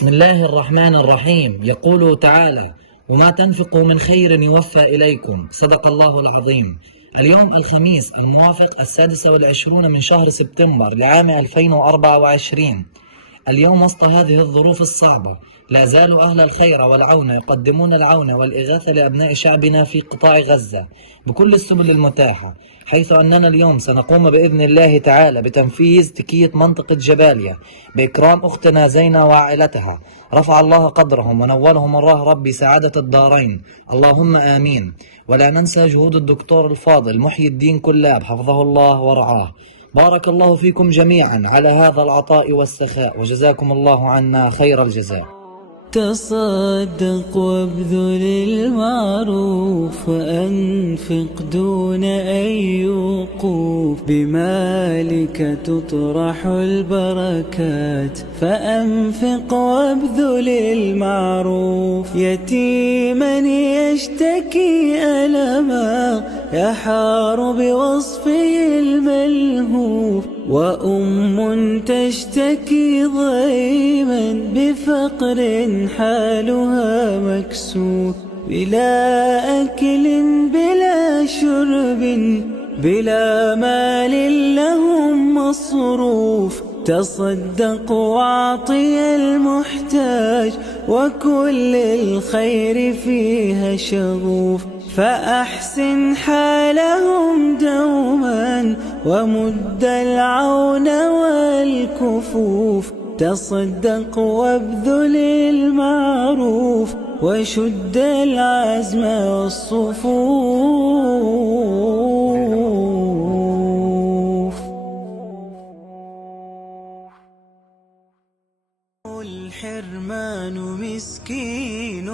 بسم الله الرحمن الرحيم. يقول تعالى: وما تنفقوا من خير يوفى إليكم. صدق الله العظيم. اليوم الخميس الموافق 26 من شهر سبتمبر لعام 2024. اليوم وسط هذه الظروف الصعبة لا زالوا أهل الخير والعون يقدمون العون والإغاثة لأبناء شعبنا في قطاع غزة بكل السبل المتاحة، حيث أننا اليوم سنقوم بإذن الله تعالى بتنفيذ تكية منطقة جباليا بإكرام أختنا زينة وعائلتها. رفع الله قدرهم ونولهم الله ربي سعادة الدارين، اللهم آمين. ولا ننسى جهود الدكتور الفاضل محي الدين كلاب حفظه الله ورعاه. بارك الله فيكم جميعا على هذا العطاء والسخاء، وجزاكم الله عنا خير الجزاء. تصدق وابذل المعروف وأنفق دون أي وقوف، بمالك تطرح البركات فأنفق وابذل المعروف. يتيما يشتكي ألما يحار بوصفه الملهوف، وأم تشتكي ضيما بفقر حالها مكسوف، بلا أكل بلا شرب بلا مال لهم مصروف. تصدق واعطي المحتاج وكل الخير فيها شغوف، فأحسن حالهم دوما ومد العون والكفوف. تصدق وابذل المعروف وشد العزم والصفوف. الحرمان مسكين